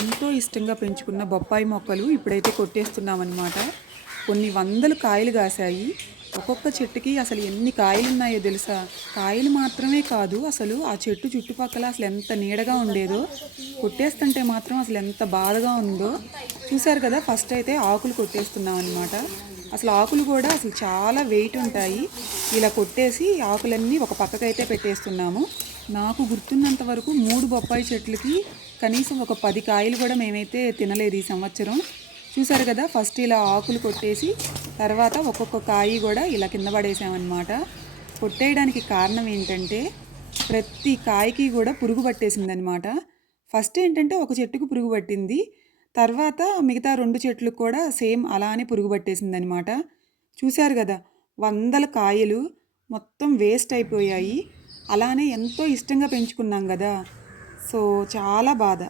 ఎంతో ఇష్టంగా పెంచుకున్న బొప్పాయి మొక్కలు ఇప్పుడైతే కొట్టేస్తున్నామన్నమాట. కొన్ని వందలు కాయలు కాసాయి. ఒక్కొక్క చెట్టుకి అసలు ఎన్ని కాయలున్నాయో తెలుసా? కాయలు మాత్రమే కాదు, అసలు ఆ చెట్టు చుట్టుపక్కల అసలు ఎంత నీడగా ఉండేదో, కొట్టేస్తుంటే మాత్రం అసలు ఎంత బాధగా ఉందో. చూశారు కదా, ఫస్ట్ అయితే ఆకులు కొట్టేస్తున్నాం అనమాట. అసలు ఆకులు కూడా అసలు చాలా వెయిట్ ఉంటాయి. ఇలా కొట్టేసి ఆకులన్నీ ఒక పక్కకైతే పెట్టేస్తున్నాము. నాకు గుర్తున్నంత వరకు 3 బొప్పాయి చెట్లకి కనీసం ఒక 10 కాయలు కూడా మేమైతే తినలేదు ఈ సంవత్సరం. చూసారు కదా, ఫస్ట్ ఇలా ఆకులు కొట్టేసి తర్వాత ఒక్కొక్క కాయ కూడా ఇలా కింద పడేసామన్నమాట. కొట్టేయడానికి కారణం ఏంటంటే ప్రతి కాయకి కూడా పురుగు పట్టేసిందనమాట. ఫస్ట్ ఏంటంటే ఒక చెట్టుకు పురుగు పట్టింది, తర్వాత మిగతా 2 చెట్లకు కూడా సేమ్ అలానే పురుగు పట్టేసిందనమాట. చూశారు కదా, వందల కాయలు మొత్తం వేస్ట్ అయిపోయాయి. అలానే ఎంతో ఇష్టంగా పెంచుకున్నాం కదా, సో చాలా బాధ.